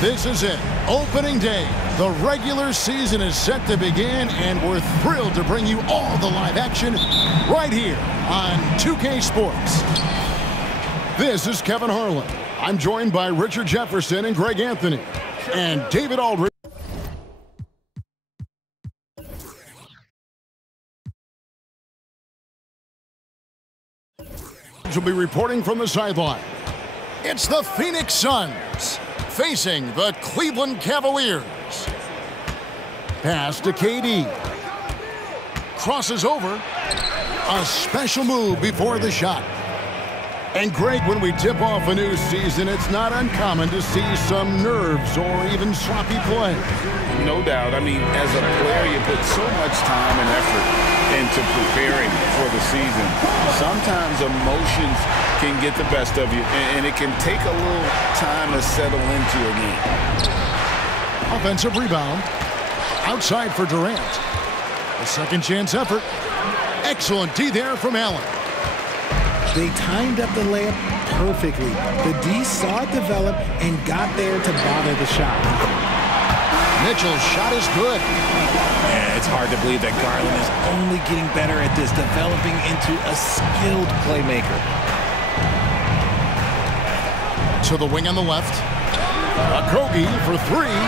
This is it. Opening day. The regular season is set to begin, and we're thrilled to bring you all the live action right here on 2K Sports. This is Kevin Harlan. I'm joined by Richard Jefferson and Greg Anthony. And David Aldridge will be reporting from the sideline. It's the Phoenix Suns facing the Cleveland Cavaliers. Pass to KD. Crosses over. A special move before the shot. And Greg, when we tip off a new season, it's not uncommon to see some nerves or even sloppy play. No doubt. I mean, as a player, you put so much time and effort into preparing for the season. Sometimes emotions can get the best of you, and it can take a little time to settle into a game. Offensive rebound. Outside for Durant. A second chance effort. Excellent D there from Allen. They timed up the layup perfectly. The D saw it develop and got there to bother the shot. Mitchell's shot is good. Yeah, it's hard to believe that Garland is only getting better at this, developing into a skilled playmaker. To the wing on the left. Okogie for three.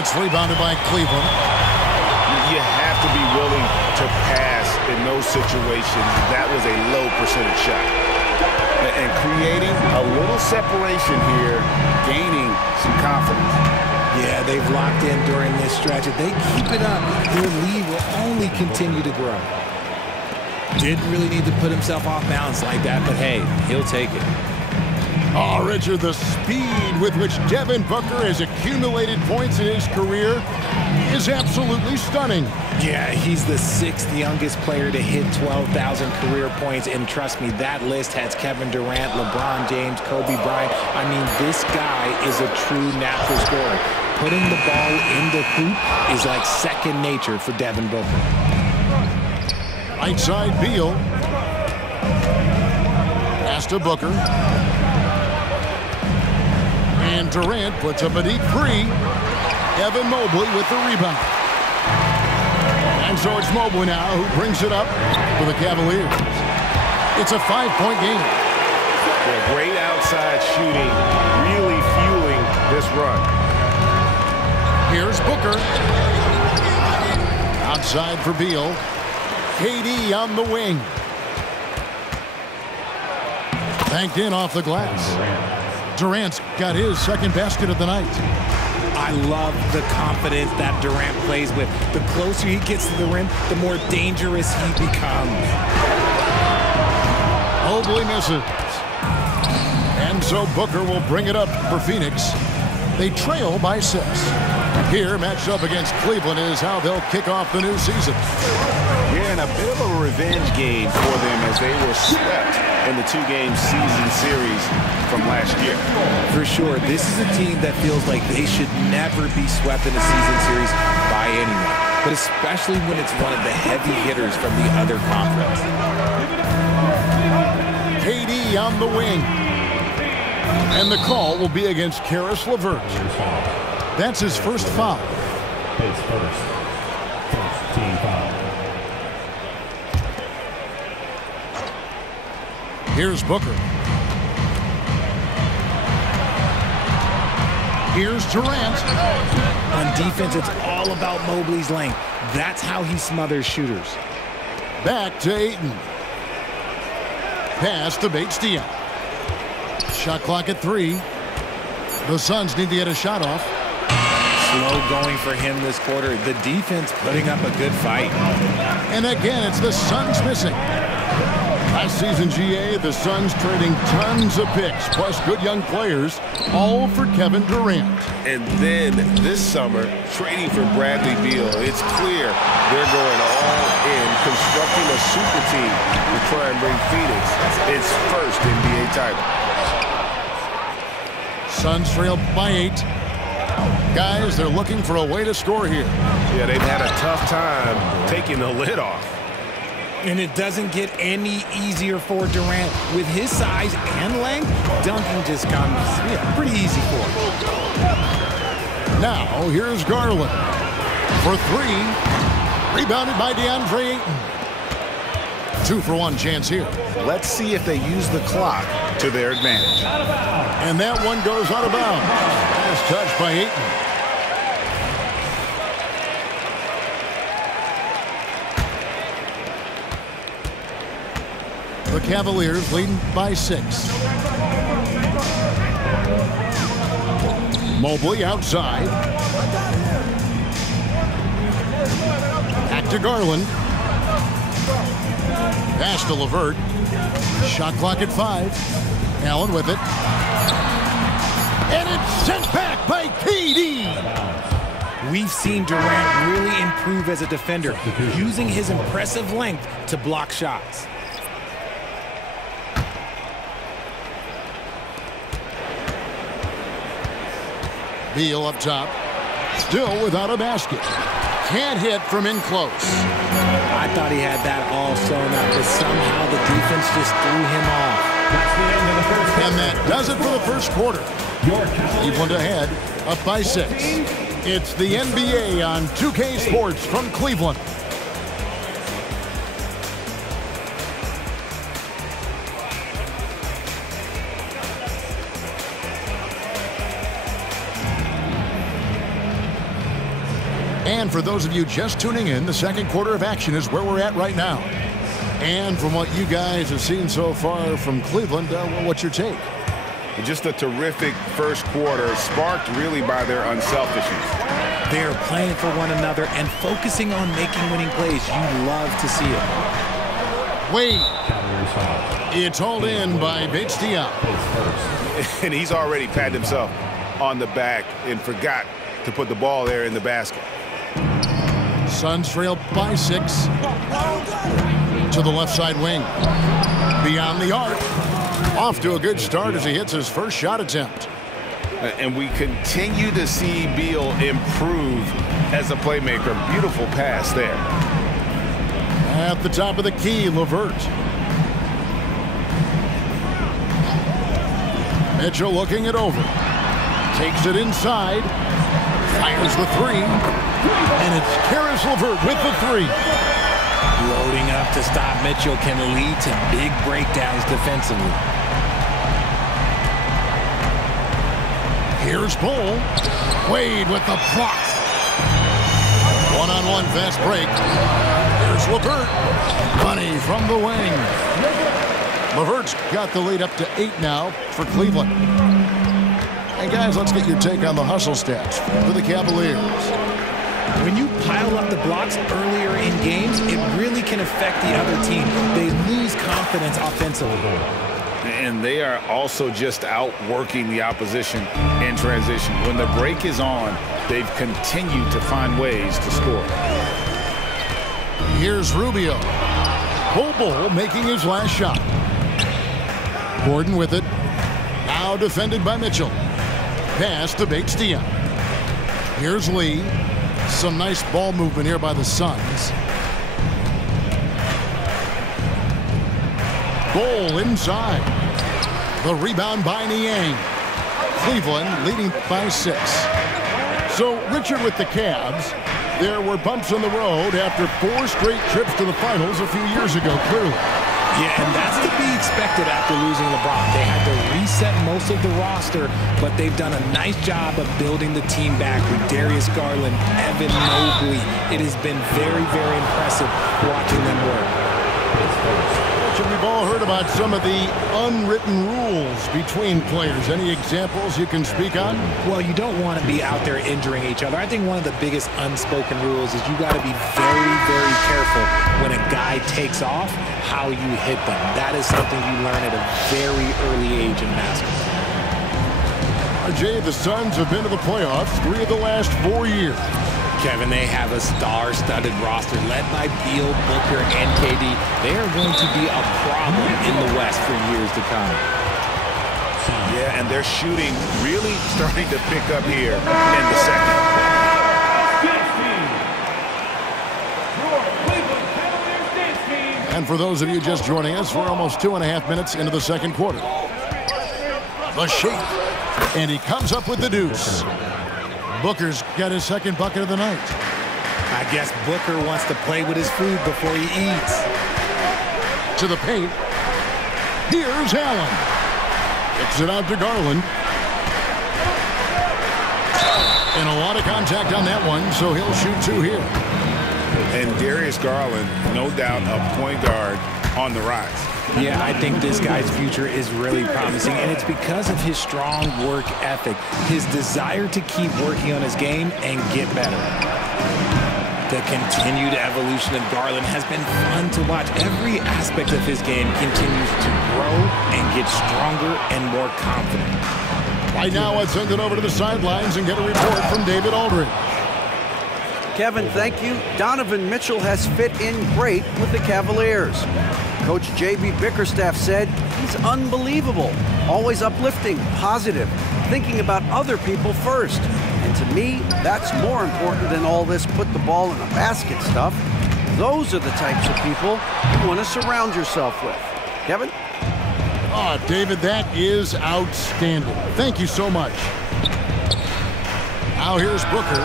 It's rebounded by Cleveland. You have to be willing to pass in those situations. That was a low percentage shot. And creating a little separation here, gaining some confidence. Yeah, they've locked in during this stretch. If they keep it up, their lead will only continue to grow. Didn't really need to put himself off balance like that, but hey, he'll take it. Oh, Richard, the speed with which Devin Booker has accumulated points in his career is absolutely stunning. Yeah, he's the 6th youngest player to hit 12,000 career points, and trust me, that list has Kevin Durant, LeBron James, Kobe Bryant. I mean, this guy is a true natural scorer. Putting the ball in the hoop is like second nature for Devin Booker. Right side, Beal. Pass to Booker. And Durant puts up a deep three. Evan Mobley with the rebound. And so it's Mobley now who brings it up for the Cavaliers. It's a 5-point game. Yeah, great outside shooting, really fueling this run. Here's Booker. Outside for Beal. KD on the wing. Banked in off the glass. Durant's got his second basket of the night. I love the confidence that Durant plays with. The closer he gets to the rim, the more dangerous he becomes. Mobley misses. And so Booker will bring it up for Phoenix. They trail by 6. Here, matched up against Cleveland, is how they'll kick off the new season. Yeah, and a bit of a revenge game for them as they were swept in the 2-game season series from last year. For sure, this is a team that feels like they should never be swept in a season series by anyone, but especially when it's one of the heavy hitters from the other conference. KD on the wing. And the call will be against Karis LeVert. That's his first foul. His first team foul. Here's Booker. Here's Durant. On defense, it's all about Mobley's length. That's how he smothers shooters. Back to Ayton. Pass to Bates-Diop. Shot clock at 3. The Suns need to get a shot off. Slow going for him this quarter. The defense putting up a good fight. And again, it's the Suns missing. Last season, GA, the Suns trading tons of picks, plus good young players, all for Kevin Durant. And then this summer, trading for Bradley Beal. It's clear they're going all in, constructing a super team to try and bring Phoenix its first NBA title. Suns trail by 8. Guys, they're looking for a way to score here. Yeah, they've had a tough time taking the lid off. And it doesn't get any easier for Durant. With his size and length, dunking just comes pretty easy for him. Now, here's Garland for three. Rebounded by DeAndre Ayton. 2-for-1 chance here. Let's see if they use the clock to their advantage. And that one goes out of bounds. Nice touch by Ayton. The Cavaliers leading by 6. Mobley outside. Back to Garland. Pass to LeVert. Shot clock at 5. Allen with it. And it's sent back by KD. We've seen Durant really improve as a defender, using his impressive length to block shots. Beal up top. Still without a basket. Can't hit from in close. I thought he had that all sewn up, but somehow the defense just threw him off. That's the end of the first quarter. And that does it for the first quarter. Cleveland ahead, up by 6. It's the NBA on 2K Sports from Cleveland. And for those of you just tuning in, the second quarter of action is where we're at right now. And from what you guys have seen so far from Cleveland, what's your take? Just a terrific first quarter, sparked really by their unselfishness. They're playing for one another and focusing on making winning plays. You love to see it. Wade. It's hauled in by Bates-Diop. And he's already patted himself on the back and forgot to put the ball there in the basket. Suns trail by 6. To the left side wing. Beyond the arc. Off to a good start as he hits his first shot attempt. And we continue to see Beal improve as a playmaker. Beautiful pass there. At the top of the key, LeVert. Mitchell looking it over. Takes it inside. Fires the 3. And it's Karis LeVert with the 3. Loading up to stop Mitchell can lead to big breakdowns defensively. Here's Bull. Wade with the block. One-on-one fast break. Here's LeVert. Money from the wing. LeVert's got the lead up to 8 now for Cleveland. Hey, guys, let's get your take on the hustle stats for the Cavaliers. When you pile up the blocks earlier in games, it really can affect the other team. They lose confidence offensively. And they are also just outworking the opposition in transition. When the break is on, they've continued to find ways to score. Here's Rubio. Bull making his last shot. Gordon with it. Now defended by Mitchell. Pass to Bates-Diop. Here's Lee. Some nice ball movement here by the Suns. Bull inside. The rebound by Niang. Cleveland leading by 6. So, Richard, with the Cavs, there were bumps on the road after 4 straight trips to the finals a few years ago, clearly. Yeah, and that's to be expected after losing LeBron. They had to reset most of the roster, but they've done a nice job of building the team back with Darius Garland, Evan Mobley. It has been very, very impressive watching them work. We've all heard about some of the unwritten rules between players. Any examples you can speak on? Well, you don't want to be out there injuring each other. I think one of the biggest unspoken rules is you got to be very, very careful when a guy takes off, how you hit them. That is something you learn at a very early age in basketball. Jay, the Suns have been to the playoffs 3 of the last 4 years. Kevin, they have a star-studded roster led by Beal, Booker, and KD. They are going to be a problem in the West for years to come. Yeah, and their shooting really starting to pick up here in the second. And for those of you just joining us, we're almost 2.5 minutes into the second quarter. The shape. And he comes up with the deuce. Booker's got his second bucket of the night. I guess Booker wants to play with his food before he eats. To the paint. Here's Allen. Kicks it out to Garland. And a lot of contact on that one, so he'll shoot two here. And Darius Garland, no doubt a point guard on the rise. Yeah, I think this guy's future is really promising, and it's because of his strong work ethic, his desire to keep working on his game and get better. The continued evolution of Garland has been fun to watch. Every aspect of his game continues to grow and get stronger and more confident. Right now, I'd send it over to the sidelines and get a report from David Aldridge. Kevin, thank you. Donovan Mitchell has fit in great with the Cavaliers. Coach J.B. Bickerstaff said he's unbelievable, always uplifting, positive, thinking about other people first. And to me, that's more important than all this put the ball in a basket stuff. Those are the types of people you want to surround yourself with. Kevin? Oh, David, that is outstanding. Thank you so much. Now here's Booker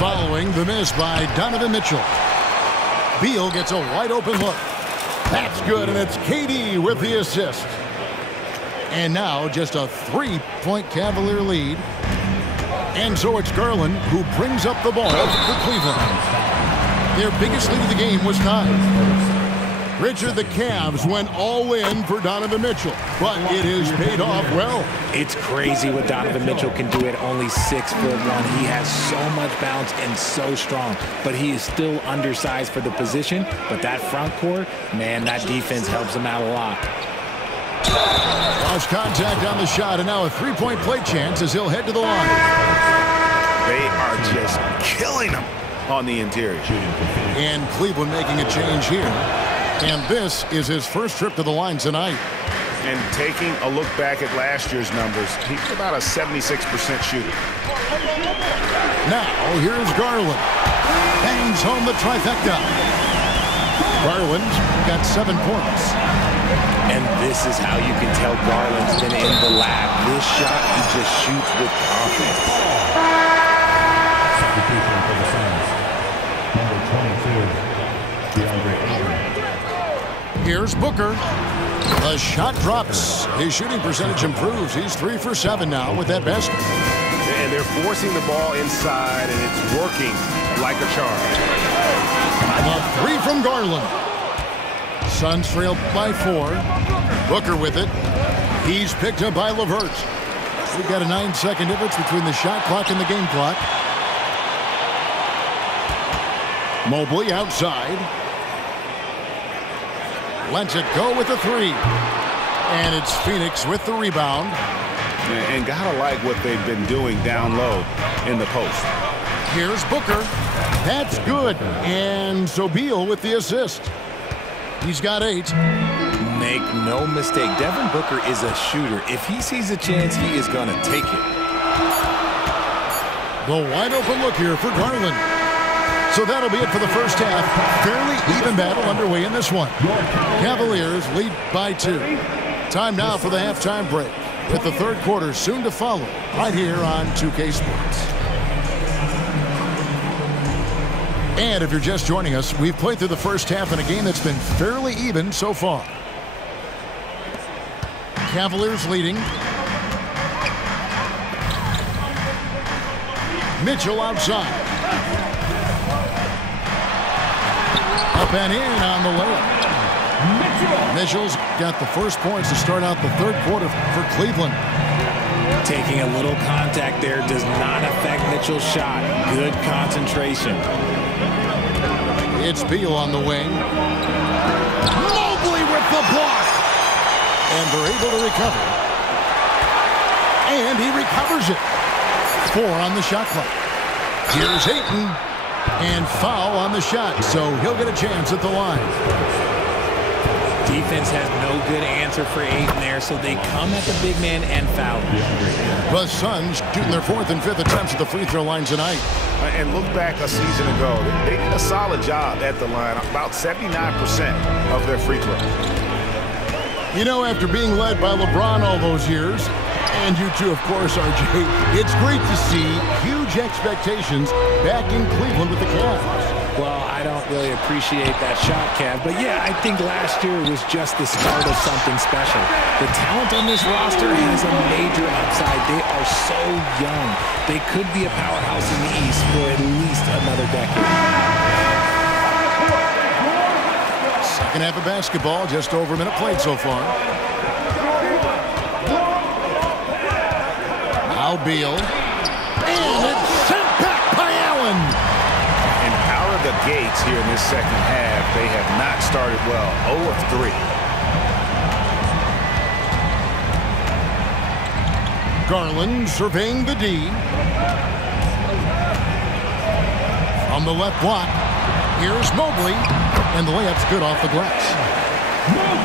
following the miss by Donovan Mitchell. Beal gets a wide open look. That's good, and it's KD with the assist. And now just a 3-point Cavalier lead. And so it's Garland who brings up the ball for Cleveland. Their biggest lead of the game was tied. Richard, the Cavs went all in for Donovan Mitchell, but it has paid off well. It's crazy what Donovan Mitchell can do at only 6'1". He has so much bounce and so strong, but he is still undersized for the position. But that front court, man, that defense helps him out a lot. Lost contact on the shot, and now a 3-point play chance as he'll head to the line. They are just killing him on the interior. And Cleveland making a change here. And this is his first trip to the line tonight. And taking a look back at last year's numbers, he's about a 76% shooter. Now, here's Garland. Bangs home the trifecta. Garland's got 7 points. And this is how you can tell Garland's been in the lab. This shot, he just shoots with confidence. Substitution for the Suns. Number 22, DeAndre. Here's Booker. The shot drops. His shooting percentage improves. He's 3 for 7 now with that basket. And they're forcing the ball inside, and it's working like a charm. The 3 from Garland. Suns trail by 4. Booker with it. He's picked up by LeVert. We've got a 9-second difference between the shot clock and the game clock. Mobley outside. Lets it go with the 3. And it's Phoenix with the rebound. And gotta like what they've been doing down low in the post. Here's Booker. That's good. And so Beal with the assist. He's got 8. Make no mistake, Devin Booker is a shooter. If he sees a chance, he is going to take it. The wide open look here for Garland. So that'll be it for the first half. Fairly even battle underway in this one. Cavaliers lead by 2. Time now for the halftime break, with the third quarter soon to follow right here on 2K Sports. And if you're just joining us, we've played through the first half in a game that's been fairly even so far. Cavaliers leading. Mitchell outside. Up and in on the layup. Mitchell's got the first points to start out the third quarter for Cleveland. Taking a little contact there does not affect Mitchell's shot. Good concentration. It's Beal on the wing. Mobley with the block. And they're able to recover. And he recovers it. 4 on the shot clock. Here's Ayton. And foul on the shot, so he'll get a chance at the line. Defense has no good answer for Ayton there, so they come at the big man and foul. The Suns shooting their 4th and 5th attempts at the free throw line tonight. And look back a season ago. They did a solid job at the line, about 79% of their free throws. You know, after being led by LeBron all those years, and you too, of course, RJ, it's great to see huge expectations back in Cleveland with the Cavs. Well, I don't really appreciate that shot, Kev, but yeah, I think last year was just the start of something special. The talent on this roster has a major upside. They are so young. They could be a powerhouse in the East for at least another decade. Second half of basketball, just over a minute played so far. Now Beal. And it's sent back by Allen. The gates here in this second half, they have not started well. 0 of 3. Garland surveying the D. From the left block, here's Mobley, and the layup's good off the glass.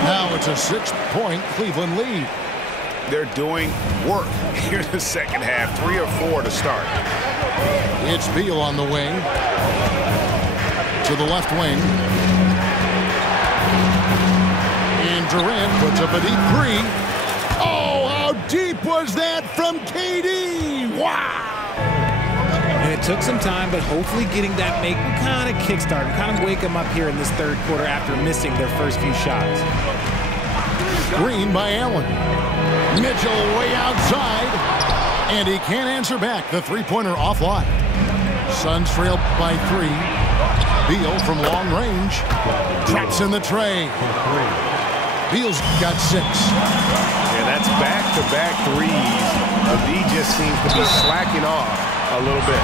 Now it's a 6-point Cleveland lead. They're doing work here in the second half. 3 of 4 to start. It's Beal on the wing. To the left wing. And Durant puts up a deep 3. Oh, how deep was that from KD? Wow! And it took some time, but hopefully getting that make kind of kickstart, kind of wake them up here in this third quarter after missing their first few shots. Screen by Allen. Mitchell way outside. And he can't answer back. The three-pointer offline. Suns trail by 3. Beal from long range drops in the tray. Beal's got 6. Yeah, that's back-to-back threes. The D just seems to be slacking off a little bit.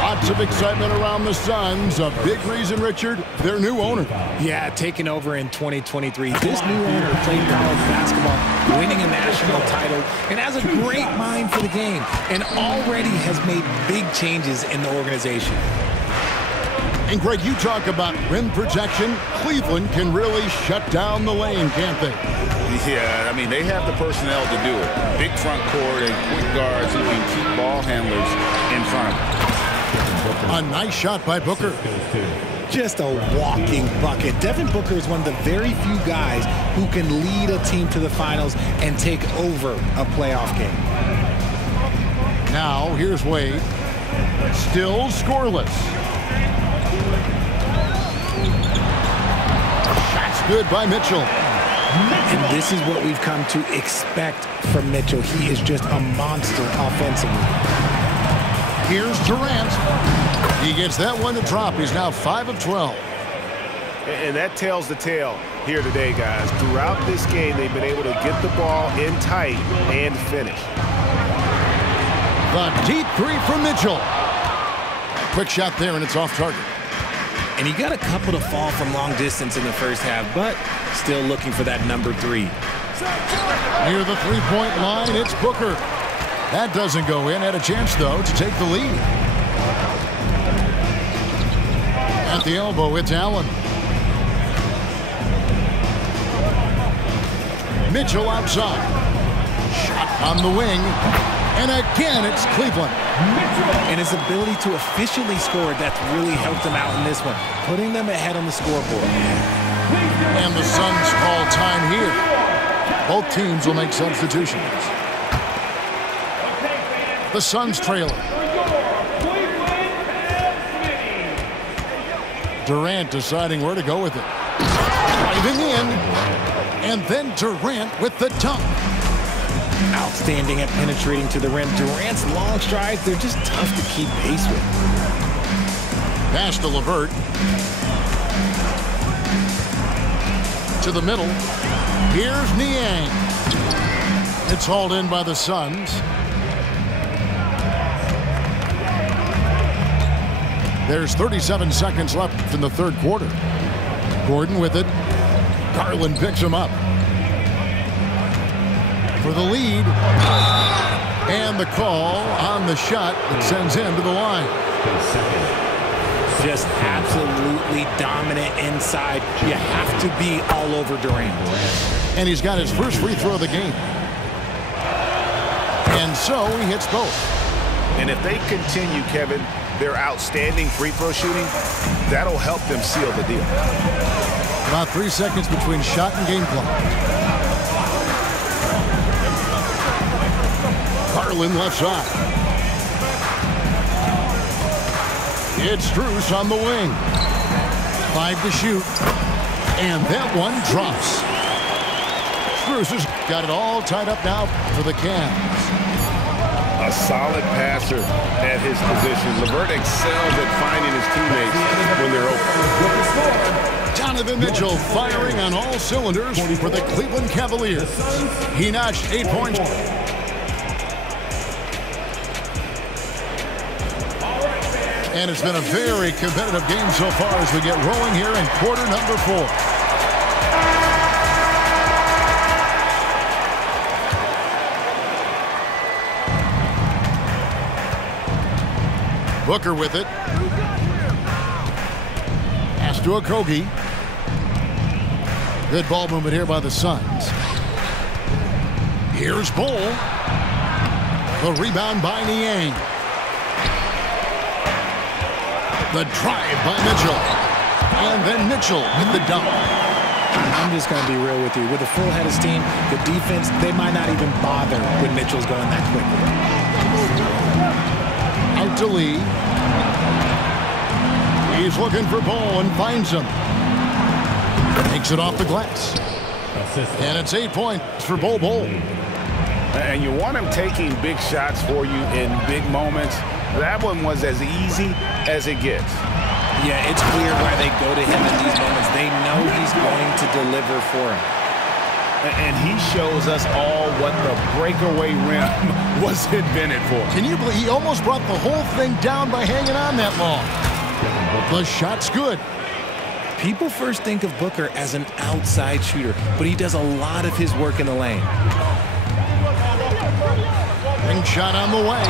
Lots of excitement around the Suns. A big reason, Richard, their new owner. Yeah, taking over in 2023. This new owner played college basketball, winning a national title, and has a great mind for the game, and already has made big changes in the organization. And, Greg, you talk about rim protection. Cleveland can really shut down the lane, can't they? Yeah, I mean, they have the personnel to do it. Big front court and quick guards who can keep ball handlers in front of them. A nice shot by Booker. Just a walking bucket. Devin Booker is one of the very few guys who can lead a team to the finals and take over a playoff game. Now, here's Wade. Still scoreless. Shot's good by Mitchell. And this is what we've come to expect from Mitchell. He is just a monster offensively. Here's Durant. He gets that one to drop. He's now 5 of 12. And that tells the tale here today, guys. Throughout this game, they've been able to get the ball in tight and finish. The deep 3 from Mitchell. Quick shot there, and it's off target. And he got a couple to fall from long distance in the first half, but still looking for that number 3. Near the three-point line, it's Booker. That doesn't go in. Had a chance, though, to take the lead. At the elbow, it's Allen. Mitchell outside. Shot on the wing. And again, it's Cleveland. And his ability to efficiently score, that's really helped him out in this one, putting them ahead on the scoreboard. And the Suns call time here. Both teams will make substitutions. The Suns trailing. Durant deciding where to go with it. Driving in. And then Durant with the dunk. Outstanding at penetrating to the rim. Durant's long strides, they're just tough to keep pace with. Pass to LeVert. To the middle. Here's Niang. It's hauled in by the Suns. There's 37 seconds left in the third quarter. Gordon with it. Garland picks him up. For the lead. And the call on the shot that sends him to the line. Just absolutely dominant inside. You have to be all over Durant. And he's got his first free throw of the game. And so he hits both. And if they continue, Kevin, their outstanding free throw shooting, that'll help them seal the deal. About 3 seconds between shot and game clock. Garland left side. It's Strus on the wing. 5 to shoot. And that one drops. Strus has got it all tied up now for the Cavs. A solid passer at his position. LeVert excels at finding his teammates when they're open. Donovan Mitchell firing on all cylinders for the Cleveland Cavaliers. He notched 8 points. And it's been a very competitive game so far as we get rolling here in quarter number 4. Booker with it. Pass to Okogie. Good ball movement here by the Suns. Here's Bull. The rebound by Niang. The drive by Mitchell. And then Mitchell with the dunk. I'm just going to be real with you. With a full head of steam, the defense, they might not even bother when Mitchell's going that quickly. Out to Lee. He's looking for Bull and finds him. Takes it off the glass. And it's 8 points for Bull. And you want him taking big shots for you in big moments. That one was as easy as it gets. Yeah, it's clear why they go to him in these moments. They know he's going to deliver for him. And he shows us all what the breakaway rim was invented for. Can you believe he almost brought the whole thing down by hanging on that long? The shot's good. People first think of Booker as an outside shooter, but he does a lot of his work in the lane. Ring shot on the way.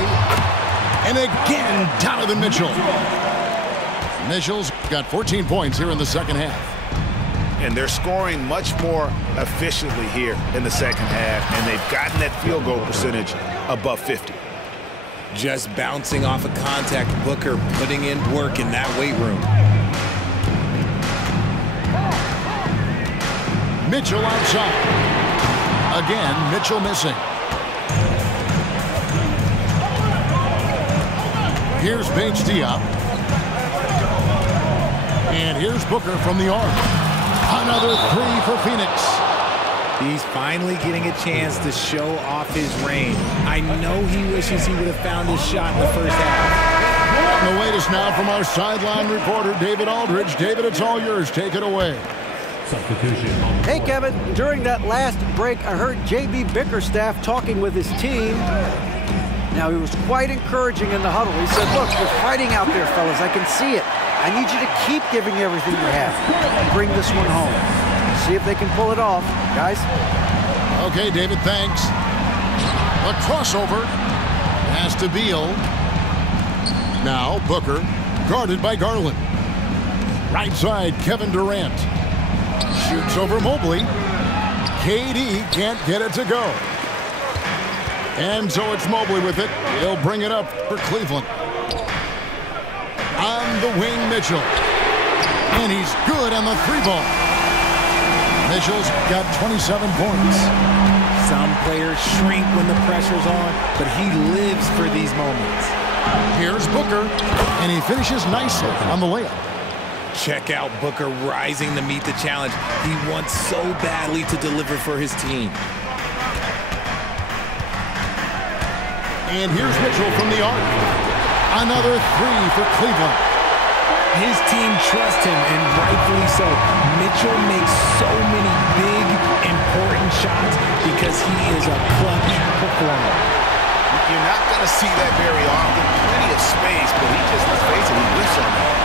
And again, Donovan Mitchell. Mitchell's got 14 points here in the second half. And they're scoring much more efficiently here in the second half, and they've gotten that field goal percentage above 50. Just bouncing off of contact, Booker putting in work in that weight room. Mitchell outside. Again, Mitchell missing. Here's Bates Diop. And here's Booker from the arc. Another 3 for Phoenix. He's finally getting a chance to show off his range. I know he wishes he would have found his shot in the first half. And the latest now from our sideline reporter, David Aldridge. David, it's all yours. Take it away. Substitution. Hey, Kevin, during that last break, I heard J.B. Bickerstaff talking with his team. Now, he was quite encouraging in the huddle. He said, look, you're fighting out there, fellas. I can see it. I need you to keep giving everything you have. Bring this one home. See if they can pull it off, guys. Okay, David, thanks. A crossover. Pass to Beal. Now, Booker, guarded by Garland. Right side, Kevin Durant. Shoots over Mobley. KD can't get it to go. And so it's Mobley with it. He'll bring it up for Cleveland. On the wing, Mitchell. And he's good on the 3-ball. Mitchell's got 27 points. Some players shrink when the pressure's on, but he lives for these moments. Here's Booker, and he finishes nicely on the layup. Check out Booker rising to meet the challenge. He wants so badly to deliver for his team. And here's Mitchell from the arc. Another 3 for Cleveland. His team trusts him, and rightfully so. Mitchell makes so many big, important shots because he is a clutch performer. You're not going to see that very often. Plenty of space, but he just, let's face it, he whiffs on that.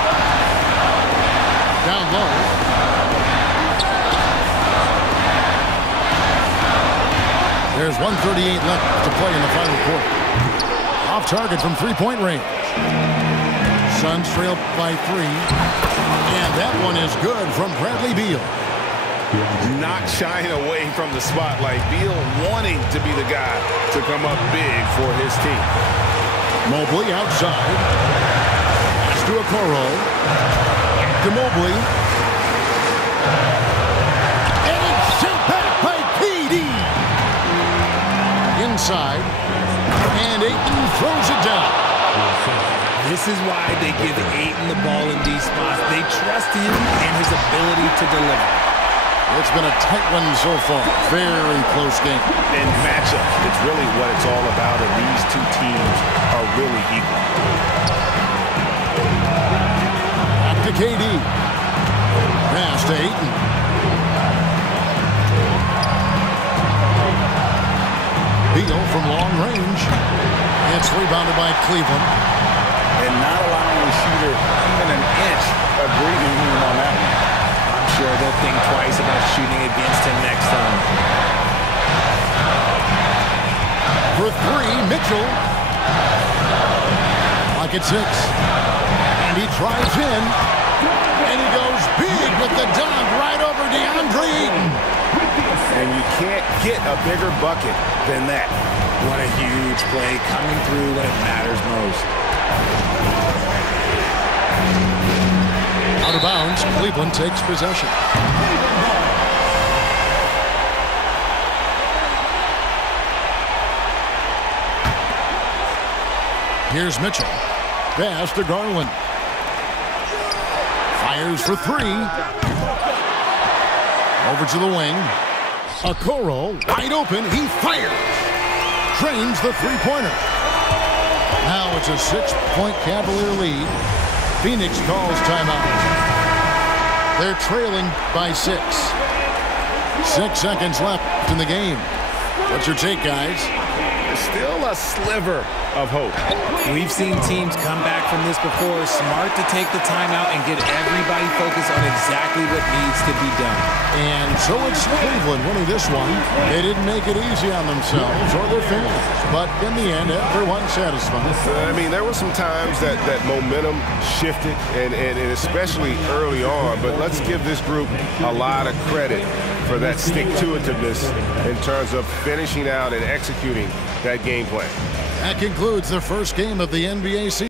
Down low. There's 1:38 left to play in the final quarter. Off target from 3-point range. Suns trail by 3. And that one is good from Bradley Beal. Not shying away from the spotlight. Beal wanting to be the guy to come up big for his team. Mobley outside. Pass to Okoro. To Mobley. And it's sent back by KD. Inside. And Ayton throws it down. This is why they give Ayton the ball in these spots. They trust him and his ability to deliver. It's been a tight one so far. Very close game. And matchup, it's really what it's all about, and these two teams are really equal. Back to KD. Pass to Ayton. Beal from long range. It's rebounded by Cleveland. And not allowing the shooter even an inch of breathing room on that one. I'm sure they'll think twice about shooting against him next time. For 3, Mitchell. Like at 6. And he drives in. And he goes big with the dunk right over DeAndre Ayton. And you can't get a bigger bucket than that. What a huge play coming through when it matters most. Out of bounds, Cleveland takes possession. Here's Mitchell. Pass to Garland. Fires for 3. Over to the wing. Okoro wide open. He fires. Drains the three-pointer. Now it's a 6-point Cavalier lead. Phoenix calls timeout. They're trailing by 6. 6 seconds left in the game. What's your take, guys? Still a sliver of hope. We've seen teams come back from this before. Smart to take the timeout and get everybody focused on exactly what needs to be done. And so it's Cleveland winning this one. They didn't make it easy on themselves or their fans. But in the end, everyone's satisfied. I mean, there were some times that momentum shifted, and especially early on. But let's give this group a lot of credit for that stick-to-itiveness in terms of finishing out and executing that game plan. That concludes the first game of the NBA season.